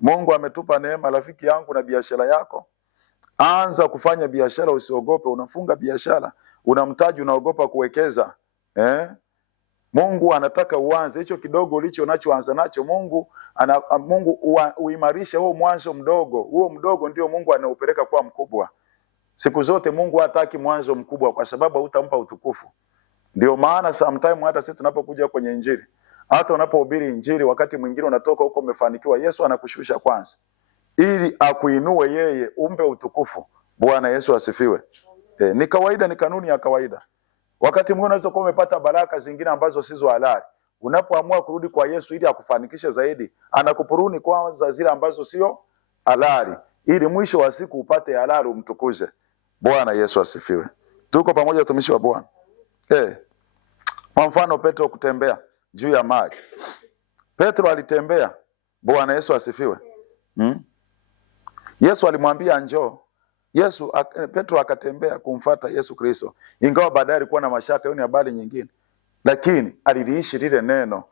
Mungu ametupa neema, rafiki yangu, na biashara yako. Anza kufanya biashara, usiogope. Unafunga biashara, una mtaji, unaogopa kuwekeza. Mungu anataka uanze hicho kidogo ulicho nacho, anza nacho. Mungu uimarishe huo mwanzo mdogo. Huo mdogo ndio Mungu anaupeleka kwa mkubwa. Siku zote Mungu hataki mwanzo mkubwa, kwa sababu hutampa utukufu. Ndio maana sometimes hata sisi tunapokuja kwenye Injili, hata unapohubiri Injili, wakati mwingine unatoka huko umefanikiwa, Yesu anakushusha kwanza ili akuinue yeye, umpe utukufu. Bwana Yesu asifiwe. Ni kawaida, ni kanuni ya kawaida. Wakati mwingine unaweza kuwa umepata baraka zingine ambazo sizo halali. Unapoamua kurudi kwa Yesu ili akufanikishe zaidi, anakupuruni kwanza zile ambazo sio halali, ili mwisho wa siku upate halali, umtukuze. Bwana Yesu asifiwe. Tuko pamoja, watumishi wa Bwana. Kwa mfano Petro kutembea juu ya maji. Petro alitembea. Bwana Yesu asifiwe. Yesu alimwambia njoo. Petro akatembea kumfuata Yesu Kristo. Ingawa baadaye alikuwa na mashaka, hiyo ni habari nyingine. Lakini aliliishi lile neno.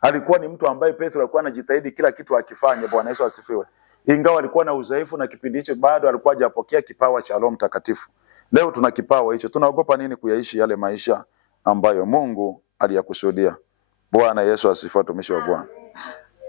Alikuwa ni mtu ambaye Petro alikuwa anajitahidi kila kitu akifanye. Bwana Yesu asifiwe. Ingawa alikuwa na udhaifu, na kipindi hicho bado alikuwa hajapokea kipawa cha Roho Mtakatifu. Leo tuna kipawa hicho. Tunaogopa nini kuyaishi yale maisha ambayo Mungu aliyakusudia? Bwana Yesu asifiwe, watumishi wa Bwana.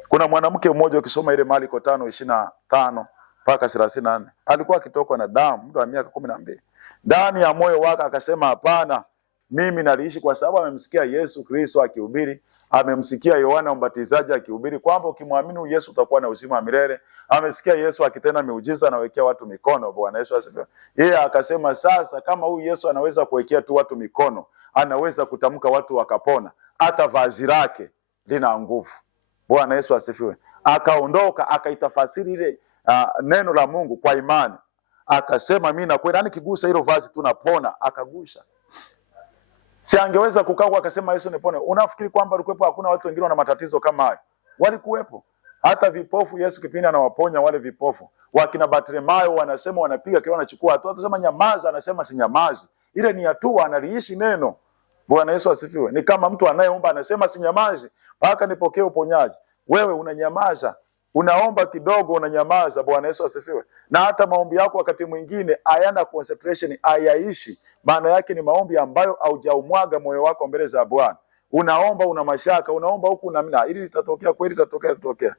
Kuna mwanamke mmoja, ukisoma ile Marko 5:25 mpaka 34, alikuwa akitokwa na damu muda wa miaka 12. Ndani ya moyo wake akasema, hapana, mimi naliishi kwa sababu amemsikia Yesu Kristo akihubiri, amemsikia Yohana Mbatizaji akihubiri kwamba ukimwamini Yesu utakuwa na uzima wa milele. Amesikia Yesu akitenda miujiza, anawekea watu mikono. Bwana Yesu asifiwe. Yeye akasema, sasa kama huyu Yesu anaweza kuwekea tu watu mikono, anaweza kutamka watu wakapona, hata vazi lake lina nguvu. Bwana Yesu asifiwe. Akaondoka akaitafasiri ile neno la Mungu kwa imani. Akasema, mimi na kweli nikigusa hilo vazi tunapona. Akagusa. Si angeweza kukaa akasema Yesu nipone. Unafikiri kwamba alikuwepo hakuna watu wengine wana matatizo kama hayo? Walikuwepo. Hata vipofu Yesu kipindi anawaponya wale vipofu. Wakina Bartimayo wanasema wanapiga kile, wanachukua hatua. Tunasema nyamaza, anasema si nyamazi. Ile ni hatua, analiishi neno. Bwana Yesu asifiwe. Ni kama mtu anayeomba anasema si nyamazi mpaka nipokee uponyaji. Wewe unanyamaza. Unaomba kidogo, unanyamaza. Bwana Yesu asifiwe. Na hata maombi yako wakati mwingine hayana concentration, hayaishi. Maana yake ni maombi ambayo haujaumwaga moyo wako mbele za Bwana. Unaomba una mashaka, unaomba huku na mna, ili litatokea kweli, litatokea.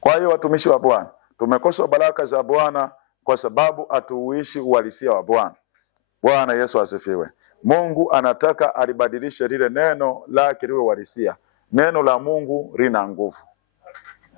Kwa hiyo watumishi wa Bwana, tumekosa baraka za Bwana kwa sababu hatuishi uhalisia wa Bwana. Bwana Yesu asifiwe. Mungu anataka alibadilishe lile neno lake liwe uhalisia. Neno la Mungu lina nguvu.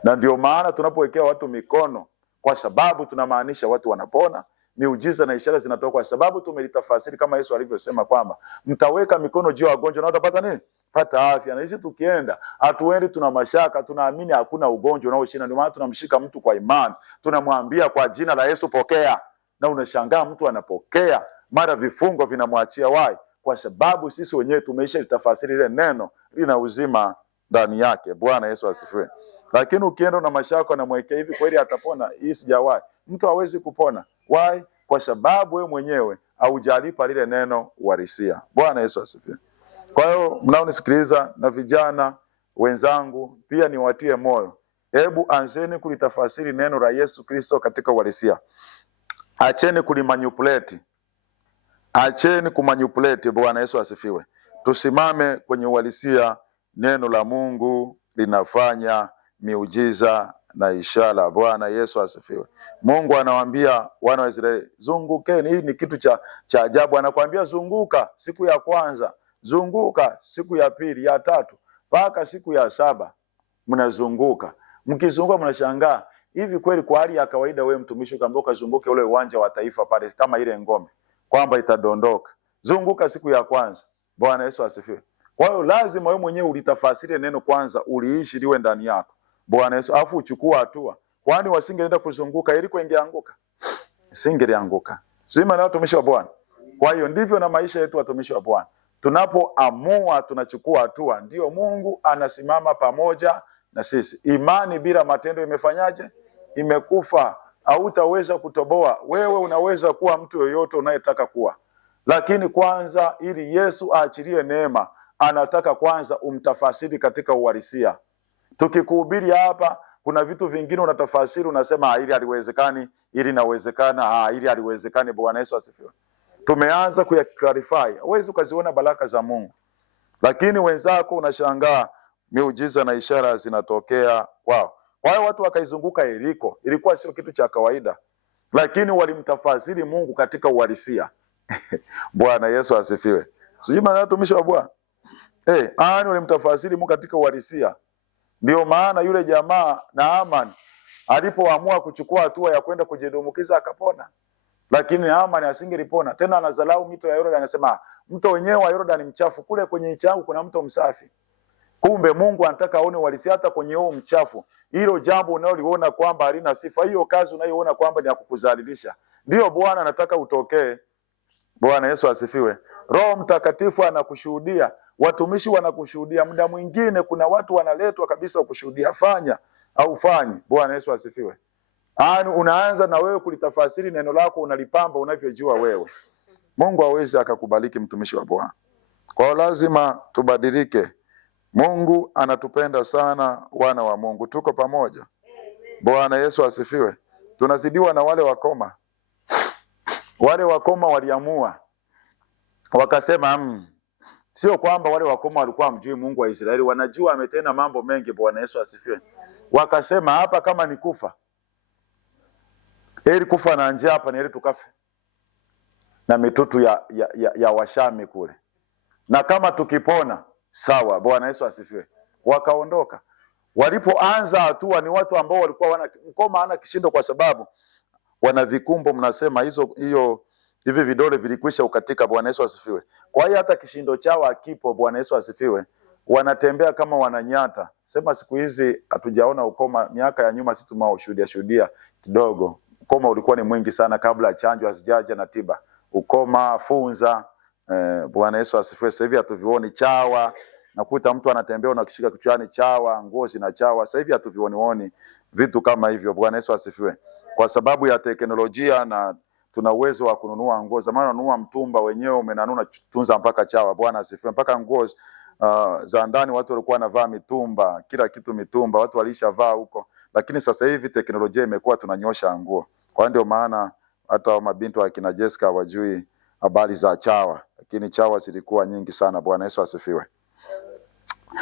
Na ndio maana tunapowekea watu mikono, kwa sababu tunamaanisha watu wanapona, miujiza na ishara zinatoka, kwa sababu tumelitafasiri kama Yesu alivyosema kwamba mtaweka mikono juu ya wagonjwa na watapata nini? Pata afya. Na sisi tukienda, hatuendi tuna mashaka, tunaamini hakuna ugonjwa unaoshinda. Ndio maana tunamshika mtu kwa imani. Tunamwambia kwa jina la Yesu pokea. Na unashangaa mtu anapokea, mara vifungo vinamwachia wai, kwa sababu sisi wenyewe tumeisha litafasiri ile neno lina uzima ndani yake. Bwana Yesu asifiwe. Lakini ukienda na mashaka na mwekea hivi kweli atapona, hii sijawahi. Mtu hawezi kupona. Why? Kwa sababu wewe mwenyewe haujalipa lile neno uhalisia. Bwana Yesu asifiwe. Kwa hiyo mnaonisikiliza na vijana wenzangu pia niwatie moyo. Hebu anzeni kulitafasiri neno la Yesu Kristo katika uhalisia. Acheni kulimanipulate. Acheni kumanipulate. Bwana Yesu asifiwe. Tusimame kwenye uhalisia. Neno la Mungu linafanya miujiza na ishara. Bwana Yesu asifiwe. Mungu anawaambia wana wa Israeli, zungukeni. Hii ni kitu cha ajabu. Anakuambia zunguka siku ya kwanza, zunguka siku ya pili, ya tatu, mpaka siku ya 7 mnazunguka. Mkizunguka mnashangaa, hivi kweli kwa hali ya kawaida wewe mtumishi ukaambiwa kuzunguke ule uwanja wa taifa pale kama ile ngome kwamba itadondoka? Zunguka siku ya kwanza. Bwana Yesu asifiwe. Kwa hiyo lazima wewe mwenyewe ulitafasiri neno kwanza, uliishi liwe ndani yako. Bwana Yesu, afu uchukua hatua. Kwani wasingeenda kuzunguka ili kuingeanguka? Singelianguka. Sima na watumishi wa Bwana. Kwa hiyo ndivyo na maisha yetu watumishi wa Bwana. Tunapoamua tunachukua hatua, ndio Mungu anasimama pamoja na sisi. Imani bila matendo imefanyaje? Imekufa. Hautaweza kutoboa. Wewe unaweza kuwa mtu yoyote unayetaka kuwa. Lakini kwanza ili Yesu aachilie neema, anataka kwanza umtafasiri katika uhalisia. Tukikuhubiri hapa kuna vitu vingine unatafasiri unasema ili haliwezekani, ili inawezekana, ili haliwezekani. Bwana Yesu asifiwe. Tumeanza kuyaclarify. Huwezi ukaziona baraka za Mungu, lakini wenzako unashangaa miujiza na ishara zinatokea kwao. Kwa hiyo watu wakaizunguka Yeriko, ilikuwa sio kitu cha kawaida, lakini walimtafasiri Mungu katika uhalisia. Bwana Yesu asifiwe. Sijui maana watumishi wa Bwana. Walimtafasiri Mungu katika uhalisia. Ndio maana yule jamaa Naaman alipoamua kuchukua hatua ya kwenda kujidumukiza akapona. Lakini Naaman asingelipona. Tena anazalau mito ya Yordani, anasema mto wenyewe wa Yordani mchafu, kule kwenye nchi yangu kuna mto msafi. Kumbe Mungu anataka aone uhalisia hata kwenye huo mchafu. Hilo jambo unaloliona kwamba halina sifa, hiyo kazi unayoona kwamba ni ya kukudhalilisha, ndio Bwana anataka utokee. Bwana Yesu asifiwe. Roho Mtakatifu anakushuhudia, watumishi wanakushuhudia. Muda mwingine kuna watu wanaletwa kabisa kushuhudia, fanya au fanyi. Bwana Yesu asifiwe. Unaanza na wewe kulitafasiri neno lako, unalipamba unavyojua wewe. Mungu hawezi akakubariki mtumishi wa Bwana. Kwa lazima tubadilike. Mungu anatupenda sana wana wa Mungu. Tuko pamoja. Bwana Yesu asifiwe. Tunazidiwa na wale wakoma. Wale wakoma waliamua. Wakasema sio kwamba wale wakoma walikuwa mjui Mungu wa Israeli, wanajua ametenda mambo mengi. Bwana Yesu asifiwe. Wakasema hapa kama ni kufa, heri kufa na njaa hapa, ni heri tukafe na mitutu ya Washami kule, na kama tukipona sawa. Bwana Yesu asifiwe. Wakaondoka. Walipoanza hatua, ni watu ambao walikuwa mkoma hana kishindo, kwa sababu wana vikumbo, mnasema hivi vidole vilikwisha ukatika. Bwana Yesu asifiwe. Kwa hiyo hata kishindo chao hakipo. Bwana Yesu asifiwe. Wanatembea kama wananyata. Sema siku hizi hatujaona ukoma. Miaka ya nyuma sisi tumeushuhudia kidogo. Ukoma ulikuwa ni mwingi sana kabla chanjo hazijaja na tiba. Ukoma, funza, Bwana Yesu asifiwe. Sasa hivi hatuvioni. Chawa, nakuta mtu anatembea na kishika kichwani chawa, ngozi na chawa. Sasa hivi hatuvioni vitu kama hivyo. Bwana Yesu asifiwe. Kwa sababu ya teknolojia, na tuna uwezo wa kununua nguo. Zamani unanunua mtumba wenyewe umenanuna tunza mpaka chawa. Bwana asifiwe. Mpaka nguo za ndani watu walikuwa wanavaa mitumba, kila kitu mitumba, watu walishavaa huko. Lakini sasa hivi teknolojia imekuwa tunanyosha nguo. Kwa ndio maana hata mabinti wa kina Jessica hawajui habari za chawa, lakini chawa zilikuwa nyingi sana. Bwana Yesu asifiwe.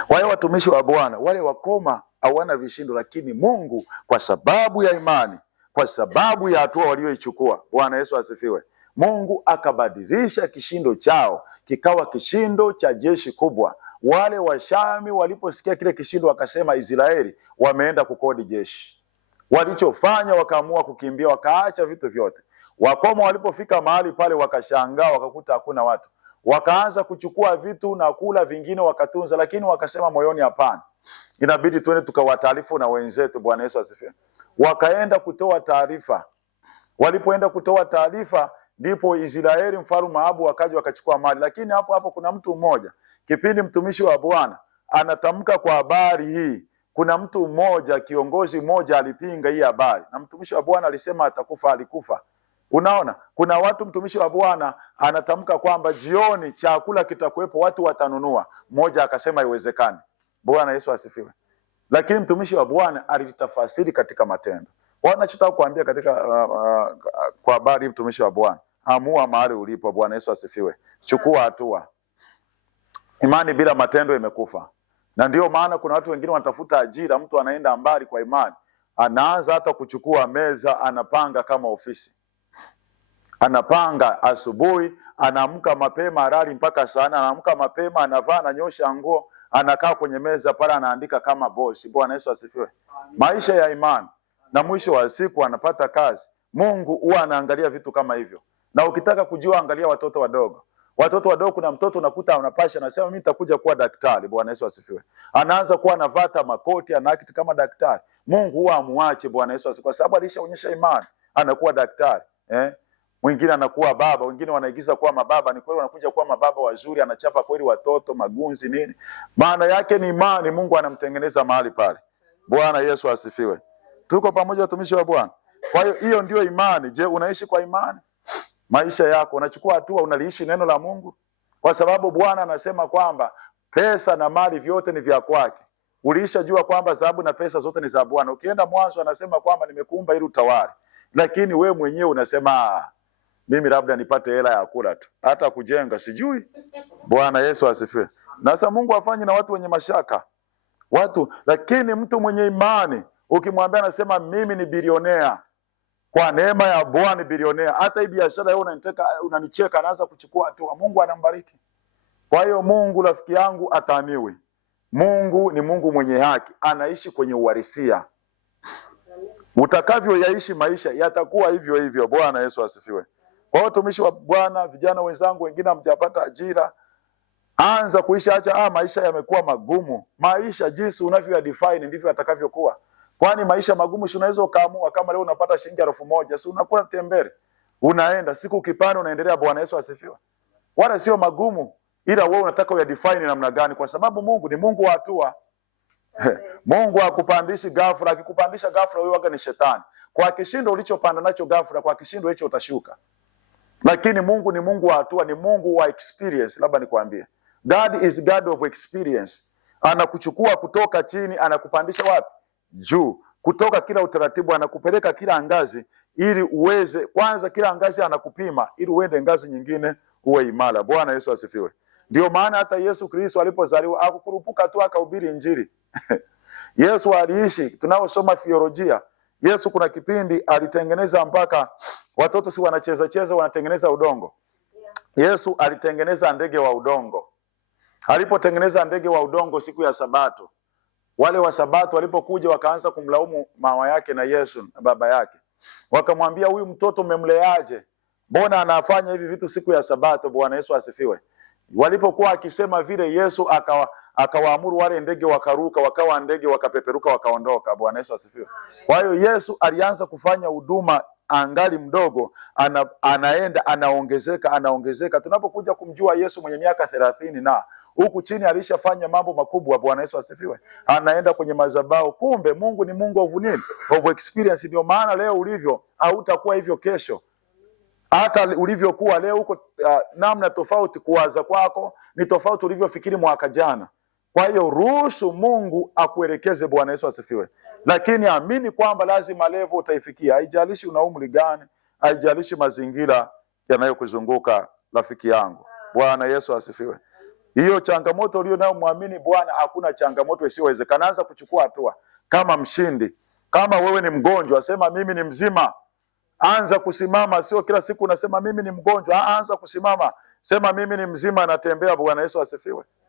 Kwa hiyo watumishi wa Bwana wale wakoma hawana vishindo, lakini Mungu kwa sababu ya imani, kwa sababu ya hatua walioichukua, Bwana Yesu asifiwe, Mungu akabadilisha kishindo chao kikawa kishindo cha jeshi kubwa. Wale Washami waliposikia kile kishindo wakasema Israeli wameenda kukodi jeshi. Walichofanya wakaamua kukimbia, wakaacha vitu vyote. Wakoma walipofika mahali pale wakashangaa, wakakuta hakuna watu. Wakaanza kuchukua vitu na kula, vingine wakatunza, lakini wakasema moyoni, hapana, inabidi tuende tukawataarifu na wenzetu. Bwana Yesu asifiwe. Wakaenda kutoa taarifa. Walipoenda kutoa taarifa, ndipo Israeli mfalme Ahabu wakaja wakachukua mali. Lakini hapo kuna mtu mmoja, kipindi mtumishi wa Bwana anatamka kwa habari hii, kuna mtu mmoja, kiongozi mmoja alipinga hii habari, na mtumishi wa Bwana alisema atakufa, alikufa. Unaona, kuna watu mtumishi wa Bwana anatamka kwamba jioni chakula kitakuwepo, watu watanunua. Mmoja akasema haiwezekani. Bwana Yesu asifiwe. Lakini mtumishi wa Bwana alitafasiri katika matendo. Wanachotaka kuambia katika kwa habari mtumishi wa Bwana, amua mahali ulipo. Bwana Yesu asifiwe. Chukua hatua. Imani bila matendo imekufa. Na ndio maana kuna watu wengine wanatafuta ajira, mtu anaenda mbali kwa imani, anaanza hata kuchukua meza, anapanga kama ofisi. Anapanga asubuhi, anaamka mapema, halali mpaka sana, anaamka mapema, anavaa, ananyosha nguo, anakaa kwenye meza pale, anaandika kama bosi. Bwana Yesu asifiwe. Maisha ya imani, na mwisho wa siku anapata kazi. Mungu huwa anaangalia vitu kama hivyo. Na ukitaka kujua, angalia watoto wadogo. Watoto wadogo, kuna mtoto unakuta anapasha, anasema mimi nitakuja kuwa daktari. Bwana Yesu asifiwe. Anaanza kuwa anavaa makoti, anaakiti kama daktari. Mungu huwa amuache. Bwana Yesu asifiwe. Kwa sababu alishaonyesha imani, anakuwa daktari. Mwingine anakuwa baba, wengine wanaigiza kuwa mababa. Ni kweli wanakuja kuwa mababa wazuri, anachapa kweli watoto, magunzi nini. Maana yake ni imani, Mungu anamtengeneza mahali pale. Bwana Yesu asifiwe. Tuko pamoja watumishi wa Bwana. Kwa hiyo ndio imani. Je, unaishi kwa imani? Maisha yako unachukua hatua, unaliishi neno la Mungu? Kwa sababu Bwana anasema kwamba pesa na mali vyote ni vya kwake. ulishajua kwamba dhahabu na pesa zote ni za Bwana. Ukienda Mwanzo anasema kwamba nimekuumba ili utawale, lakini we mwenyewe unasema mimi labda nipate hela ya kula tu, hata kujenga sijui. Bwana Yesu asifiwe. Na sasa Mungu afanye na watu wenye mashaka watu, lakini mtu mwenye imani ukimwambia anasema mimi ni bilionea kwa neema ya Bwana, bilionea. Hata hii biashara yao unanicheka, anaanza kuchukua hatua, Mungu anambariki. Kwa hiyo Mungu rafiki yangu ataniwe. Mungu ni Mungu mwenye haki, anaishi kwenye uhalisia. Utakavyo yaishi maisha yatakuwa hivyo hivyo. Bwana Yesu asifiwe. Kwa hiyo tumishi wa Bwana, vijana wenzangu wengine hamjapata ajira, anza kuishi. Acha maisha yamekuwa magumu. Maisha jinsi unavyo define ndivyo atakavyokuwa. Kwani maisha magumu si unaweza ukaamua kama leo unapata shilingi 1000, si unakula tembele. Unaenda siku kipande unaendelea. Bwana Yesu asifiwe. Wala sio magumu, ila wewe unataka uyadefine namna gani, kwa sababu Mungu ni Mungu wa hatua. Mungu hakupandishi ghafla. Akikupandisha ghafla wewe waga ni shetani. Kwa kishindo ulichopanda nacho ghafla, kwa kishindo hicho utashuka. Lakini Mungu ni Mungu wa hatua, ni Mungu wa experience. Labda nikwambie, God is God of experience. Anakuchukua kutoka chini, anakupandisha wapi? Juu. Kutoka kila utaratibu anakupeleka kila ngazi ili uweze kwanza, kila ngazi anakupima ili uende ngazi nyingine uwe imara. Bwana Yesu asifiwe. Ndio maana hata Yesu Kristo alipozaliwa hakukurupuka tu akahubiri Injili. Yesu aliishi. Tunaosoma theolojia, Yesu kuna kipindi alitengeneza mpaka watoto si wanacheza cheza wanatengeneza udongo. Yesu alitengeneza ndege wa udongo. Alipotengeneza ndege wa udongo siku ya Sabato, wale wa Sabato walipokuja wakaanza kumlaumu mama yake na Yesu na baba yake. Wakamwambia, huyu mtoto umemleaje? Mbona anafanya hivi vitu siku ya Sabato? Bwana Yesu asifiwe. Walipokuwa akisema vile, Yesu akawaamuru wale ndege wakaruka, wakawa ndege wakapeperuka wakaondoka. Bwana Yesu asifiwe. Kwa hiyo Yesu alianza kufanya huduma angali mdogo, anaenda anaongezeka. Tunapokuja kumjua Yesu mwenye miaka 30 na huku chini alishafanya mambo makubwa. Bwana Yesu asifiwe. Anaenda kwenye madhabahu. Kumbe Mungu ni Mungu of nini? Of experience. Ndio maana leo ulivyo hautakuwa hivyo kesho. Hata ulivyokuwa leo huko namna tofauti, kuwaza kwako ni tofauti ulivyofikiri mwaka jana. Kwa hiyo ruhusu Mungu akuelekeze. Bwana Yesu asifiwe. Lakini amini kwamba lazima level utaifikia. Haijalishi una umri gani, haijalishi mazingira yanayokuzunguka rafiki yangu. Bwana Yesu asifiwe. Hiyo changamoto ulio nayo, muamini Bwana, hakuna changamoto isiyowezekana. Anza kuchukua hatua kama mshindi. Kama wewe ni mgonjwa, sema mimi ni mzima. Anza kusimama, sio kila siku unasema mimi ni mgonjwa. Anza kusimama, sema mimi ni mzima, natembea. Bwana Yesu asifiwe.